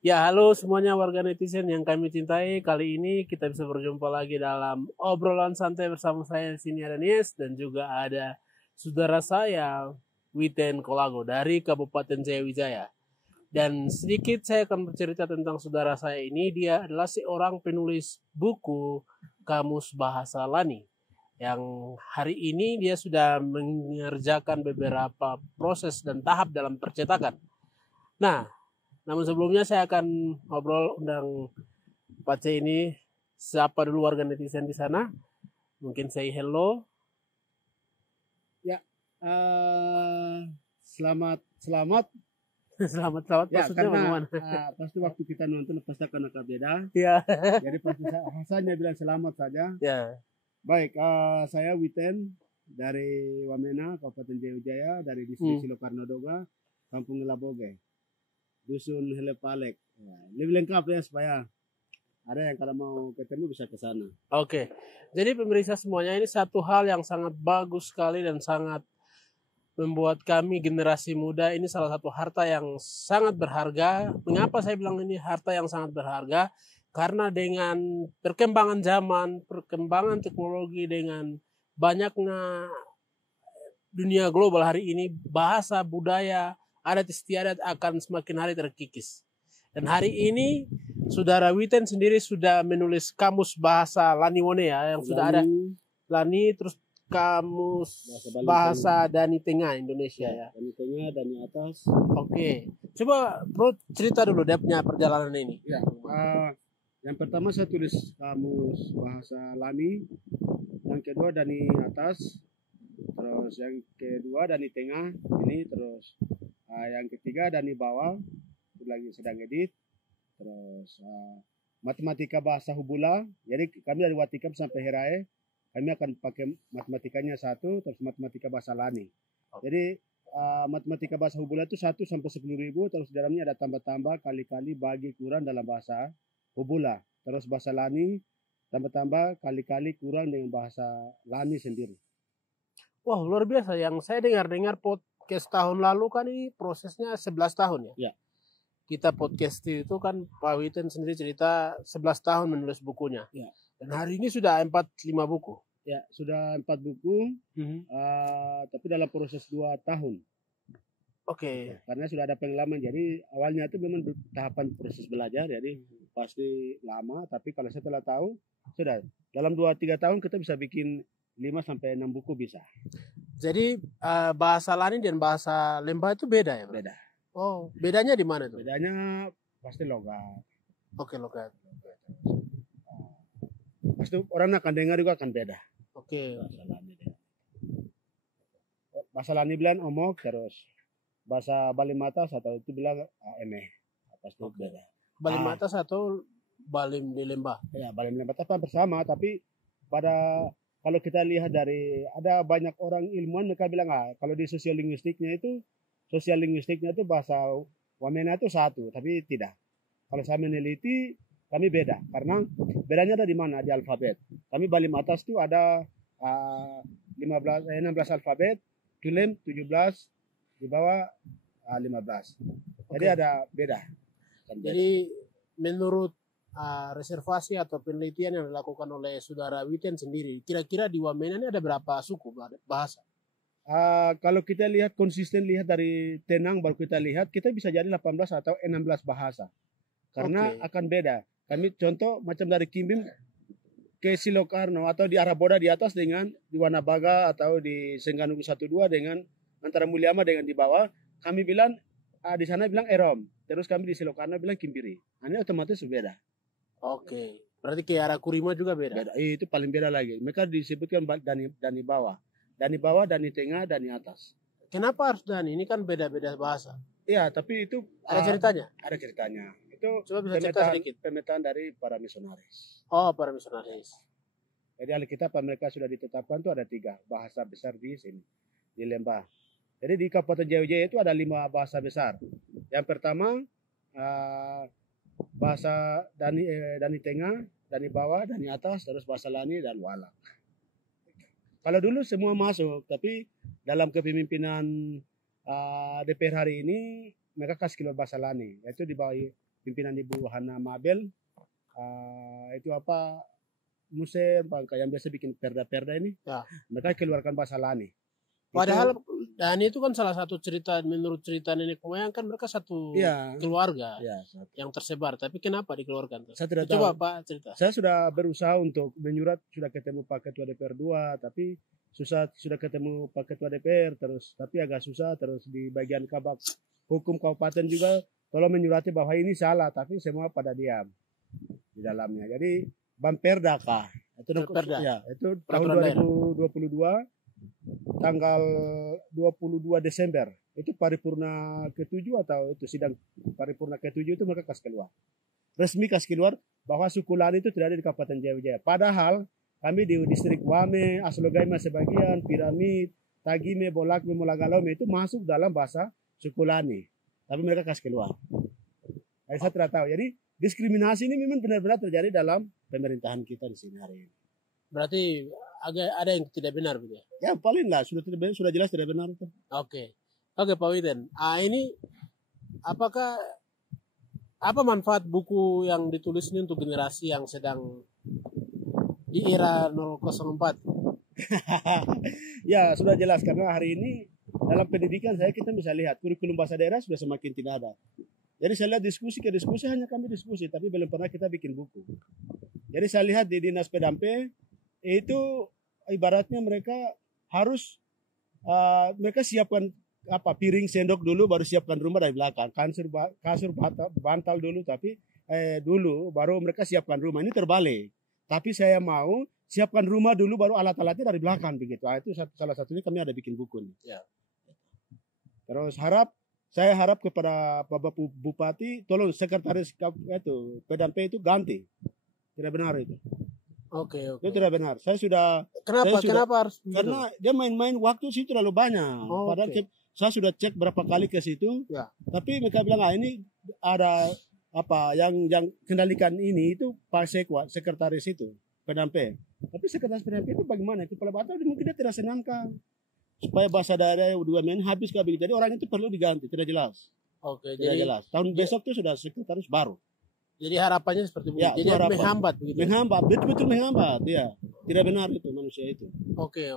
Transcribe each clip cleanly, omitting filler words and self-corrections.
Ya, halo semuanya warga netizen yang kami cintai. Kali ini kita bisa berjumpa lagi dalam obrolan santai bersama saya. Di sini ada Nies dan juga ada saudara saya Witen Kolago dari Kabupaten Jayawijaya. Dan sedikit saya akan bercerita tentang saudara saya ini. Dia adalah seorang penulis buku Kamus Bahasa Lani. Yang hari ini dia sudah mengerjakan beberapa proses dan tahap dalam percetakan. Nah, namun sebelumnya saya akan ngobrol undang Pak C ini siapa dulu warga netizen di sana. Mungkin say hello. Ya, selamat selamat. Selamat selamat Ya, maksudnya karena bagaimana? pasti waktu kita nonton pasti akan agak beda. Ya. Jadi pasti rasanya bilang selamat saja. Ya. Baik, saya Witen dari Wamena, Kabupaten Jayawijaya, dari Distrik Silokarnodoga, Kampung Laboge, Dusun Helepalek. Ya, lebih lengkap ya supaya ada yang kalau mau ketemu bisa ke sana. Oke. Jadi pemirsa semuanya, ini satu hal yang sangat bagus sekali dan sangat membuat kami generasi muda ini salah satu harta yang sangat berharga. Mengapa saya bilang ini harta yang sangat berharga? Karena dengan perkembangan zaman, perkembangan teknologi, dengan banyaknya dunia global hari ini, bahasa, budaya, adat istiadat akan semakin hari terkikis. Dan hari ini saudara Witen sendiri sudah menulis kamus bahasa Laniwone ya, yang sudah ada Lani, terus kamus bahasa Dani Tengah Indonesia ya. Dani Tengah, Dani Atas. Oke, coba bro cerita dulu dia punya perjalanan ini. Ya, yang pertama saya tulis kamus bahasa Lani, yang kedua Dani Atas, terus yang kedua Dani Tengah ini, terus yang ketiga Dani Bawah, itu lagi sedang edit, terus matematika bahasa Hubula. Jadi kami dari Watikam sampai Herae kami akan pakai matematikanya satu, terus matematika bahasa Lani. Jadi matematika bahasa Hubula itu 1 sampai 10.000, terus di dalamnya ada tambah-tambah, kali-kali, bagi, kurang dalam bahasa Hubula. Terus bahasa Lani tambah-tambah, kali-kali, kurang dengan bahasa Lani sendiri. Wah, luar biasa. Yang saya dengar podcast tahun lalu kan ini prosesnya 11 tahun ya. Ya. Kita podcast itu kan Pak Witen sendiri cerita 11 tahun menulis bukunya. Ya. Dan hari ini sudah 4-5 buku. Ya, sudah 4 buku, tapi dalam proses 2 tahun. Oke. Karena sudah ada pengalaman, jadi awalnya itu memang tahapan proses belajar, jadi pasti lama, tapi kalau setelah tahu, sudah dalam 2-3 tahun kita bisa bikin 5-6 buku bisa. Jadi bahasa Lani dan bahasa Lembah itu beda ya? Beda. Oh, bedanya di mana tuh? Bedanya pasti logat. Oke, logat. Pasti orang akan dengar juga akan beda. Oke. Bahasa Lani bilang omok, terus bahasa Balimatas atau itu bilang emeh. Pasti beda. Balimatas atau Balim di Lembah? Ya, Balim di Lembah bersama, tapi kalau kita lihat dari ada banyak orang ilmuwan mereka bilang kalau di sosial linguistiknya itu bahasa Wamena itu satu, tapi tidak. Kalau saya meneliti kami beda, karena bedanya ada di mana? Di alfabet. Kami Balim atas itu ada 16 alfabet, Tulem 17, di bawah 15. Jadi ada beda. Jadi menurut reservasi atau penelitian yang dilakukan oleh saudara Witen sendiri, kira-kira di Wamena ini ada berapa suku bahasa? Kalau kita lihat konsisten, lihat dari tenang baru kita lihat, kita bisa jadi 18 atau 16 bahasa. Karena akan beda. Kami contoh macam dari Kimbim ke Silokarno atau di Araboda di atas dengan di Wanabaga atau di Sengganugu 12 dengan antara Mulyama dengan di bawah, kami bilang di sana bilang Erom. Terus kami di Silokarno bilang Kimbiri. Ini otomatis beda. Oke. Berarti ke arah Kurima juga beda? Beda. Itu paling beda lagi. Mereka disebutkan Dani bawah. Dani bawah, Dani tengah, Dani atas. Kenapa harus Dani? Ini kan beda-beda bahasa. Iya, tapi itu ada ceritanya. Ada ceritanya. Itu coba bisa cerita sedikit. Pemetaan dari para misionaris. Oh, para misionaris. Jadi Alkitab mereka sudah ditetapkan itu ada 3 bahasa besar di sini, di Lembah. Jadi di Kabupaten Jayawijaya itu ada 5 bahasa besar. Yang pertama bahasa Dani Tengah, Dani Bawah, Dani Atas, terus bahasa Lani dan Walak. Kalau dulu semua masuk, tapi dalam kepemimpinan DPR hari ini mereka kasih keluar bahasa Lani, yaitu di bawah pimpinan Ibu Hana Mabel, itu apa musim yang biasa bikin perda-perda ini, Ya. mereka keluarkan bahasa Lani. Padahal dan itu kan salah satu cerita, menurut cerita nenek moyang kan mereka satu Iya. keluarga Ya, yang tersebar. Tapi kenapa dikeluarkan? saya tidak Coba tahu. Pak cerita. Saya sudah berusaha untuk menyurat, sudah ketemu Pak Ketua DPR 2, tapi sudah ketemu Pak Ketua DPR terus, tapi agak susah terus di bagian kabak hukum kabupaten juga tolong menyurati bahwa ini salah, tapi semua pada diam di dalamnya. Jadi Bamperda kah? Itu Perda. ya, itu tahun Peraturan daerah. 2022 tanggal 22 Desember. Itu paripurna ke-7 atau itu sidang paripurna ke-7 itu mereka kasih keluar. Resmi kasih keluar bahwa suku Lani itu tidak ada di Kabupaten Jaya Wijaya. Padahal kami di distrik Wame, Aslogaima sebagian, Piramid, Tagime, Bolakme, Mulagalome itu masuk dalam bahasa suku Lani. Tapi mereka kasih keluar. Jadi saya tidak tahu. Jadi diskriminasi ini memang benar-benar terjadi dalam pemerintahan kita di sini hari ini. Berarti agak ada yang tidak benar begitu ya? Ya paling lah sudah tidak benar, sudah jelas tidak benar itu. Oke. Oke Pak Widen. Ini apakah apa manfaat buku yang ditulis ini untuk generasi yang sedang di era 004? Ya sudah jelas karena hari ini dalam pendidikan kita bisa lihat kurikulum bahasa daerah sudah semakin tidak ada. Jadi saya lihat diskusi ke diskusi hanya kami diskusi tapi belum pernah kita bikin buku. Jadi saya lihat di Dinas Pedampe itu ibaratnya mereka harus mereka siapkan piring sendok dulu baru siapkan rumah dari belakang, kasur bantal dulu tapi dulu baru mereka siapkan rumah. Ini terbalik. Tapi saya mau siapkan rumah dulu baru alat-alatnya dari belakang begitu. Itu salah satunya kami ada bikin buku nih. Ya. Terus saya harap kepada Bapak Bupati tolong sekretaris itu Pedampe itu ganti. Tidak benar itu. Oke. Itu tidak benar. Kenapa harus begitu? Karena dia main-main waktu sih terlalu banyak. Padahal saya sudah cek berapa kali ke situ. Ya. Tapi mereka bilang ini ada yang kendalikan ini itu Pak Sekwa, sekretaris itu Pedampe. Tapi sekretaris Pedampe itu bagaimana? Kepala Batak mungkin dia tidak senangkan supaya bahasa daerah UMN habis kah begitu. Jadi orang itu perlu diganti, tidak jelas. Oke, tidak jelas. Tahun besok itu sudah sekretaris baru. Jadi harapannya seperti itu. Ya, jadi menghambat begitu. Menghambat, betul menghambat, ya. Tidak benar itu manusia itu. Oke.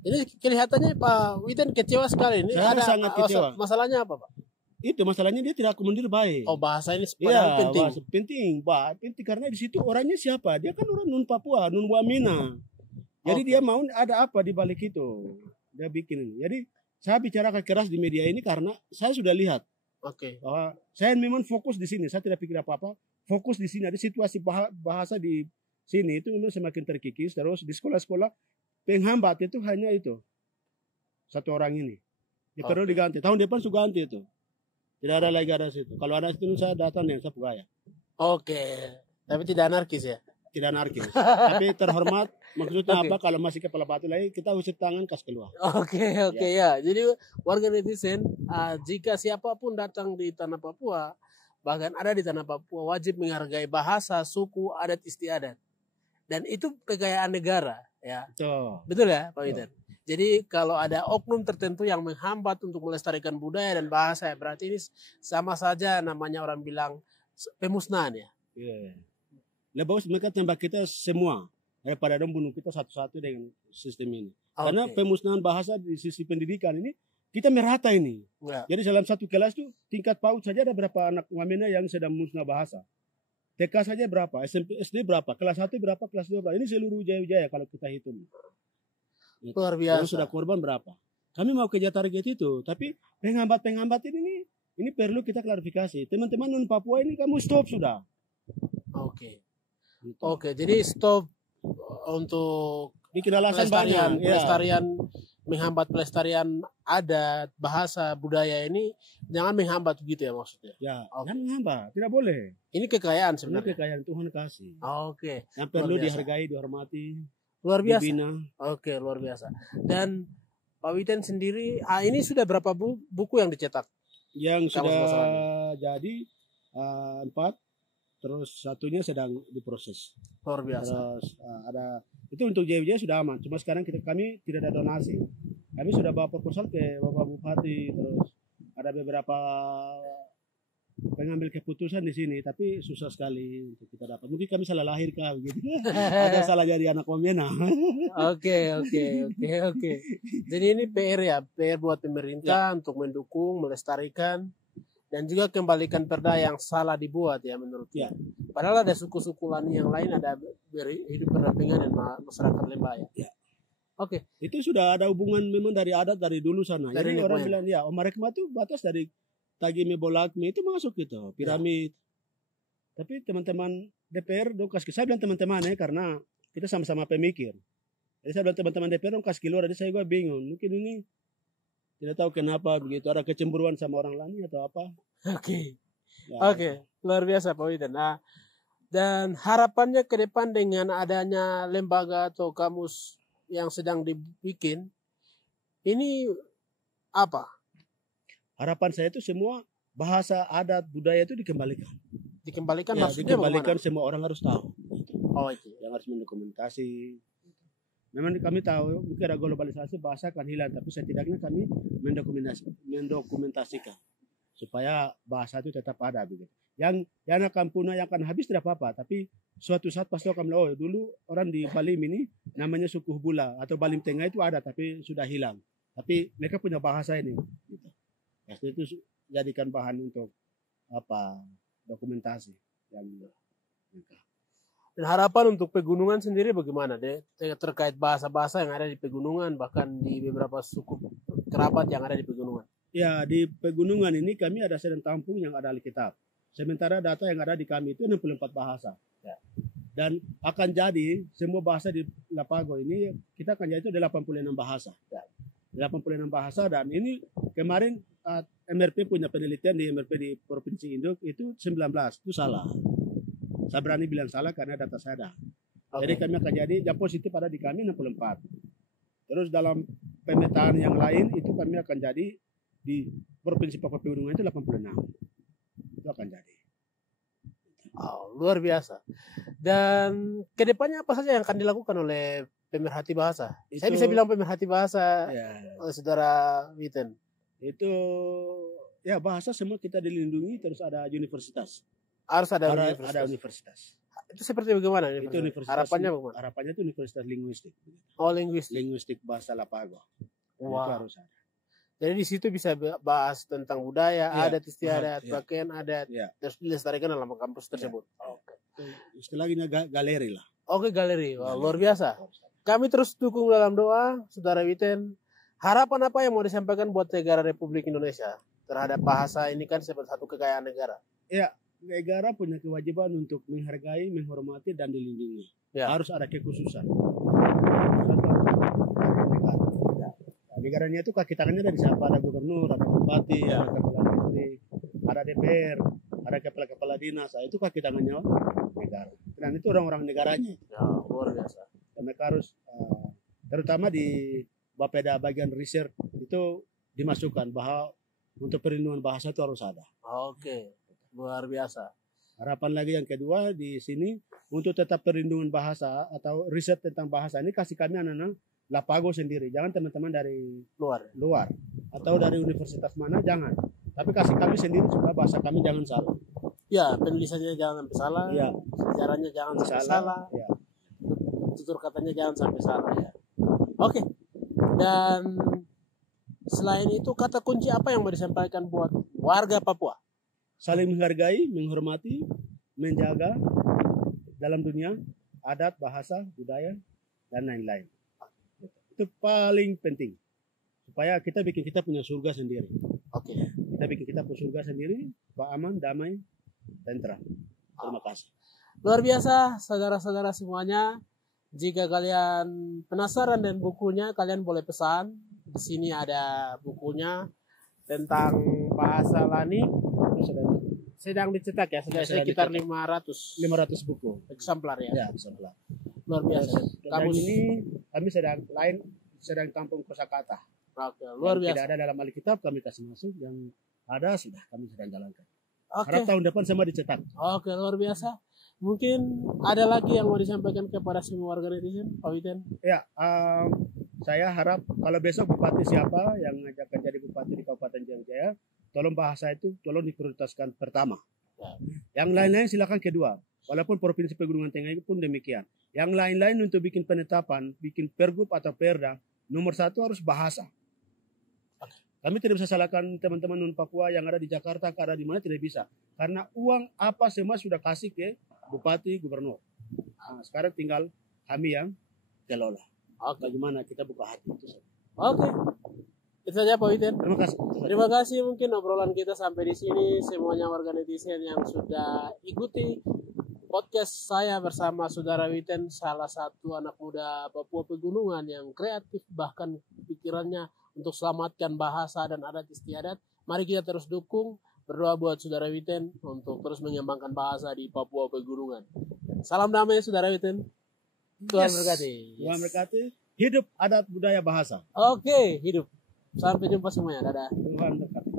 Ini kelihatannya Pak Widen kecewa sekali. Ini Saya ada sangat kecewa. Masalahnya apa, Pak? Itu masalahnya dia tidak akomodir baik. Oh, bahasa ini sebenarnya penting. Bahasa penting, penting karena di situ orangnya siapa? Dia kan orang non Papua, non Wamena. Jadi dia mau ada apa di balik itu? Dia bikin ini. Jadi saya bicara keras di media ini karena saya sudah lihat. Oke. Bahwa saya memang fokus di sini. Saya tidak pikir apa-apa. Fokus di sini. Ada situasi bahasa di sini itu memang semakin terkikis. Terus di sekolah-sekolah penghambat itu hanya itu satu orang ini. Dia perlu diganti. Tahun depan sudah ganti itu. Tidak ada lagi ada situ. Kalau ada situ saya datang dengan sapu gaya. Oke. Tapi tidak anarkis ya? Tidak anarkis. Tapi terhormat. Maksudnya apa? Kalau masih kepala batu lagi kita usir tangan kas keluar. Oke ya. Jadi warga netizen jika siapapun datang di tanah Papua, bahkan ada di tanah Papua, wajib menghargai bahasa, suku, adat istiadat. Dan itu kekayaan negara ya. Betul ya Pak Widen? Jadi kalau ada oknum tertentu yang menghambat untuk melestarikan budaya dan bahasa, berarti ini sama saja namanya orang bilang pemusnahan ya. Iya. Lebih bagus mereka tembak kita semua daripada dong bunuh kita satu-satu dengan sistem ini. Karena pemusnahan bahasa di sisi pendidikan ini kita merata ini. Ya. Jadi dalam satu kelas itu tingkat PAUD saja ada berapa anak Wamena yang sedang musnah bahasa. TK saja berapa, SMP, SD berapa, kelas 1 berapa, kelas 2 berapa. Ini seluruh Jaya-Wijaya kalau kita hitung. Luar biasa. Sudah korban berapa? Kami mau kejar target itu, tapi penghambat ini perlu kita klarifikasi. Teman-teman non Papua ini kamu stop sudah. Oke, jadi stop untuk bikin alasan pelestarian menghambat pelestarian adat, bahasa, budaya ini jangan menghambat begitu ya maksudnya. Ya, jangan menghambat, tidak boleh. Ini kekayaan sebenarnya. Ini kekayaan Tuhan kasih. Oke. Yang perlu dihargai, dihormati. Luar biasa. Dibina. Oke, luar biasa. Dan Pak Widen sendiri, ini sudah berapa buku yang dicetak? Yang sudah jadi 4, terus satunya sedang diproses. Luar biasa. Terus ada itu untuk Jaya-Wijaya sudah aman. Cuma sekarang kami tidak ada donasi. Kami sudah bawa proposal ke Bapak Bupati, terus ada beberapa pengambil keputusan di sini, tapi susah sekali untuk kita dapat. Mungkin kami salah lahir kah gitu. Ada salah jadi anak Wamena. Oke. Jadi ini PR ya, PR buat pemerintah untuk mendukung, melestarikan, dan juga kembalikan perda yang salah dibuat ya menurut Ya. Padahal ada suku-suku Lani yang lain ada hidup berdampingan dengan masyarakat Lembah ya. Ya. Oke. Itu sudah ada hubungan memang dari adat dari dulu sana. Dari Jadi orang Lembah. bilang ya, Omar Rekma itu batas dari Tagime Bolakme itu masuk gitu, piramid. Tapi teman-teman DPR dong kasih, saya bilang teman-teman ya karena kita sama-sama pemikir. Jadi saya bilang teman-teman DPR dong kasih keluar, jadi saya juga bingung. Mungkin ini tidak tahu kenapa begitu, ada kecemburuan sama orang lain atau apa. Oke. Ya, Oke, luar biasa Pak Witan. Nah, dan harapannya ke depan dengan adanya lembaga atau kamus yang sedang dibikin, ini apa? Harapan saya itu semua bahasa adat budaya itu dikembalikan. Dikembalikan Ya, maksudnya dikembalikan bagaimana? semua orang harus tahu. Oh itu. Yang harus mendokumentasi. Memang kami tahu mungkin ada globalisasi bahasa akan hilang, tapi setidaknya kami mendokumentasikan supaya bahasa itu tetap ada begitu. Yang akan punah, yang akan habis tidak apa-apa, tapi suatu saat pasti akan bilang, oh dulu orang di Balim ini namanya suku Bula atau Balim Tengah itu ada tapi sudah hilang. Tapi mereka punya bahasa ini. Gitu. Pasti itu jadikan bahan untuk apa dokumentasi yang Dan harapan untuk pegunungan sendiri bagaimana deh terkait bahasa-bahasa yang ada di pegunungan bahkan di beberapa suku kerabat yang ada di pegunungan. Ya, di pegunungan ini kami ada sedang tampung yang ada Alkitab. Sementara data yang ada di kami itu 64 bahasa. Ya. Dan akan jadi semua bahasa di Lapago ini kita akan jadi itu 86 bahasa. Ya. 86 bahasa dan ini kemarin MRP punya penelitian di MRP di Provinsi Induk itu 19. Itu salah. Saya berani bilang salah karena data saya ada. Okay. Jadi kami akan jadi yang positif ada di kami 64. Terus dalam pemetaan yang lain itu kami akan jadi di Provinsi Papua Pegunungan itu 86. Itu akan jadi. Oh, luar biasa. Dan kedepannya apa saja yang akan dilakukan oleh pemerhati bahasa? Saya bisa bilang pemerhati bahasa oleh saudara Witen. Itu ya bahasa semua kita dilindungi, terus ada universitas. Harus ada universitas. Ada universitas. Itu seperti bagaimana? Itu universitas. Harapannya bagaimana? Harapannya itu universitas linguistik. Oh, linguistik. Linguistik bahasa Lapago. Wow. Itu harus ada. Jadi di situ bisa bahas tentang budaya, adat istiadat, pakaian adat, terus dilestarikan dalam kampus tersebut. Oke. Istilahnya galeri lah. Oke, galeri. Wah, luar biasa. Kami terus dukung dalam doa, saudara Witen. Harapan apa yang mau disampaikan buat negara Republik Indonesia terhadap bahasa ini kan sebagai satu kekayaan negara? Ya, negara punya kewajiban untuk menghargai, menghormati, dan dilindungi. Ya. Harus ada kekhususan. Negaranya itu kaki tangannya ada di siapa, ada gubernur, ada bupati, ada kepala distrik, ada DPR, ada kepala dinas, itu kaki tangannya negara. Dan itu orang-orang negaranya. Ya, luar biasa. Dan mereka harus, terutama di Bapeda bagian riset itu dimasukkan bahwa untuk perlindungan bahasa itu harus ada. Oke, luar biasa. Harapan lagi yang kedua di sini untuk tetap perlindungan bahasa atau riset tentang bahasa ini kasih kami anak-anak Lapago sendiri, jangan teman-teman dari luar atau dari universitas mana, jangan. Tapi kasih kami sendiri supaya bahasa kami jangan salah. Ya, penulisannya jangan sampai salah. Ya. Sejarahnya jangan sampai salah. Ya. Tutur katanya jangan sampai salah. Ya. Oke. Dan selain itu kata kunci apa yang mau disampaikan buat warga Papua? Saling menghargai, menghormati, menjaga dalam dunia adat, bahasa, budaya, dan lain-lain. Itu paling penting supaya kita punya surga sendiri. Oke. Kita bikin kita punya surga sendiri, aman, damai, tentram. Terima kasih. Luar biasa, saudara-saudara semuanya. Jika kalian penasaran dengan bukunya, kalian boleh pesan. Di sini ada bukunya tentang bahasa Lani. Sedang dicetak ya, sekitar 500 buku eksemplar ya. Ya, eksemplar. Luar biasa. Kamus ini kami sedang tampung kosakata. Oke, luar biasa. Tidak ada dalam Alkitab kami kasih masuk, yang ada sudah kami sedang jalankan. Oke. Harap tahun depan sama dicetak. Oke, luar biasa. Mungkin ada lagi yang mau disampaikan kepada semua warga netizen, Pak Witen? Ya, saya harap kalau besok bupati siapa yang akan jadi bupati di Kabupaten Jaya, tolong bahasa itu tolong diprioritaskan pertama. Ya. Yang lain-lain silakan kedua. Walaupun Provinsi Pegunungan Tengah itu pun demikian. Yang lain-lain untuk bikin penetapan, bikin pergub atau perda, nomor satu harus bahasa. Kami tidak bisa salahkan teman-teman non Papua yang ada di Jakarta, ada di mana tidak bisa. Karena uang apa semua sudah kasih ke bupati, gubernur. Nah, sekarang tinggal kami yang kelola. Bagaimana kita buka hati itu saja. Oke. Itu saja Pak Witen. Terima kasih. Terima kasih, mungkin obrolan kita sampai di sini. Semuanya warga netizen yang sudah ikuti podcast saya bersama Saudara Witen, salah satu anak muda Papua Pegunungan yang kreatif, bahkan pikirannya untuk selamatkan bahasa dan adat istiadat. Mari kita terus dukung, berdoa buat Saudara Witen untuk terus mengembangkan bahasa di Papua Pegunungan. Salam damai Saudara Witen. Tuhan berkati. Tuhan berkati. Hidup adat budaya bahasa. Oke, hidup. Sampai jumpa semuanya. Dadah. Tuhan berkati.